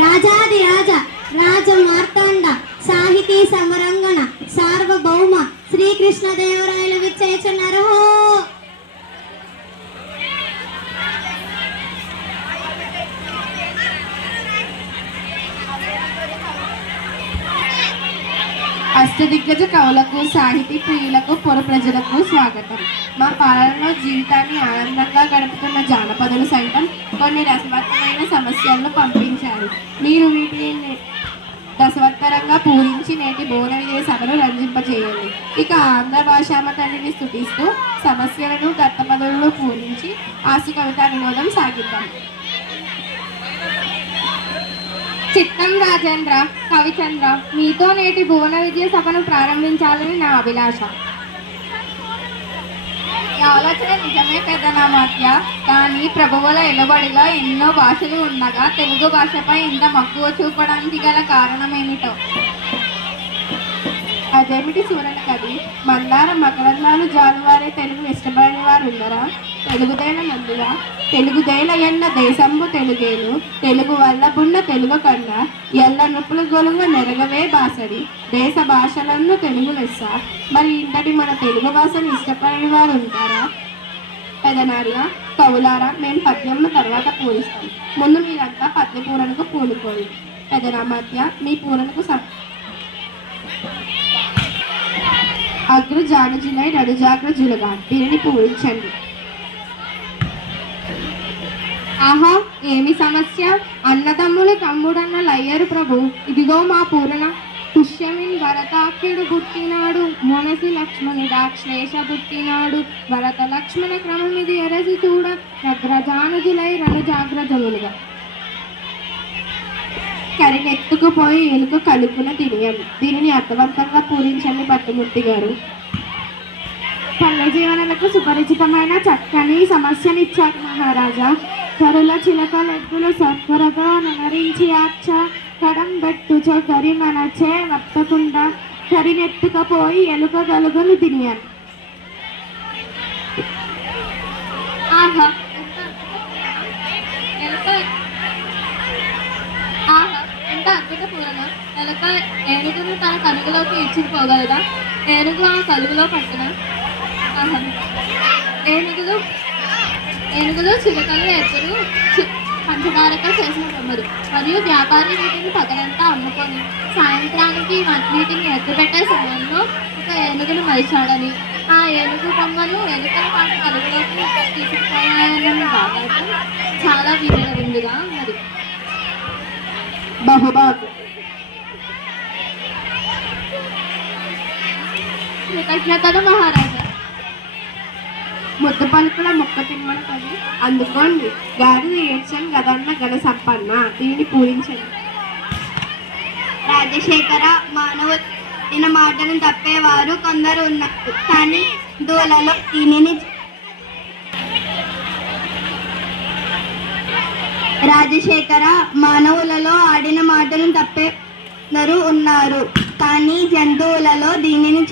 రాజాది రాజ రాజ మార్తాండ సాహితీ సమరంగణ సార్వభౌమ శ్రీకృష్ణదేవరాయలు విచ్చేస్తున్నారు. అష్టదిగ్గజ కవులకు, సాహితీ ప్రియులకు, పుర ప్రజలకు స్వాగతం. మా పాలనలో జీవితాన్ని ఆనందంగా గడుపుతున్న జానపదులు సైతం కొన్ని రసవత్తమైన సమస్యలను పంపించారు. మీరు వీటిని రసవత్తరంగా పూరించి నేటి భువన విజయ సభను రంజింపజేయండి. ఇక ఆంధ్ర భాషామ తల్లిని స్తుతిస్తూ సమస్యలను దత్తపదులను పూరించి ఆసు కవితా వినోదం సాగిద్దాం. చిత్తం రాజేంద్ర, కవిచంద్ర, మీతో నేటి భువన విజయ సభను ప్రారంభించాలని నా అభిలాష. ఈ ఆలోచన నిజమే పెద్దనామాత్య. కానీ ప్రభువుల ఎలుబడిలో ఎన్నో భాషలు ఉండగా తెలుగు భాషపై ఇంత మక్కువ చూపడానికి గల కారణమేమిటో? అదేమిటి సూరణ కవి? మందార మకరందాలు జాలువారే తెలుగు ఇష్టపడని వారు ఉండరా? తెలుగుదేల నందుగా తెలుగుదేల ఎన్న దేశంబు తెలుగేలు తెలుగు వల్లబున్న తెలుగు కన్న ఎల్ల నొప్పులు గొలుగ నెరగవే బాసడి దేశ భాషలను తెలుగు లెస్స. మరి ఇంతటి మన తెలుగు భాషను ఇష్టపడని వారు ఉంటారా? పెదనార్య, కవులారా, మేము పద్యంను తర్వాత పూరిస్తాం. ముందు మీరంతా పద్య పూరణకు పూనుకోండి. పెదనామాత్య, మీ పూరణకు అగ్ర జానుజులై నడుజాగ్ర జులుగా దీనిని పూరించండి. ఆహా, ఏమి సమస్య? అన్నదమ్ములు తమ్ముడన్న లయ్యరు ప్రభు. ఇదిగో మా పూరణ. పుష్యమిన్ భరతాఖ్యుడు పుట్టినాడు, మనసి లక్ష్మణుడాశ్లేష పుట్టినాడు. భరత లక్ష్మణ క్రమమిది ఎరసి చూడ నగ్రజానుజులై రనుజాగ్రజములుగా. కరినెత్తుకుపోయి ఎలుక కలుపున తినేయండి. దీనిని అర్థవంతంగా పూరించండి పట్టుమూర్తి గారు. పల్లె జీవనలకు సుపరిచితమైన చక్కని సమస్యనిచ్చారు మహారాజా. కరుల చిలకలెద్దులు సత్వరగా ననరించి ఆర్చ కడంబెట్టుచో కరి మనచే వత్తకుండా కరినెత్తుకపోయి ఎలుక గలుగును తినియను. ఆహా, ఎంత అద్భుత పూరణ! ఎలుక ఏనుగును తన కలుగులోకి ఇచ్చిపోగలదా? ఏనుగు ఆ కలుగులో పట్టిన ఏనుగులు చిలకలు ఎత్తులు పంచదారతో చేసిన బొమ్మలు మరియు వ్యాపారి వీటిని పగలంతా అమ్ముకొని సాయంత్రానికి వీటిని ఎత్తుపెట్టే సమయంలో ఒక ఏనుగును మలిచాడని, ఆ ఏనుగు బొమ్మను ఎలుకల పాటు కలుగులోకి తీసుకుపోయాయని బాగా చాలా వినవిందుగా ఉన్నది. బహుబాగు కృతజ్ఞతలు మహారాజా. ముద్ద పలుకుల మొక్క తిమ్మన కవి అందుకోండి. గాడిద ఏడ్చని గదన్న గణ సంపన్న దీనిని పూరించండి. రాజశేఖర, మానవుల మాటను తప్పేవారు కొందరు ఉన్నారు, కానీ దూలలో దీనిని రాజశేఖర, మానవులలో ఆడిన మాటను తప్పేవారు ఉన్నారు, కానీ జంతువులలో దీనిని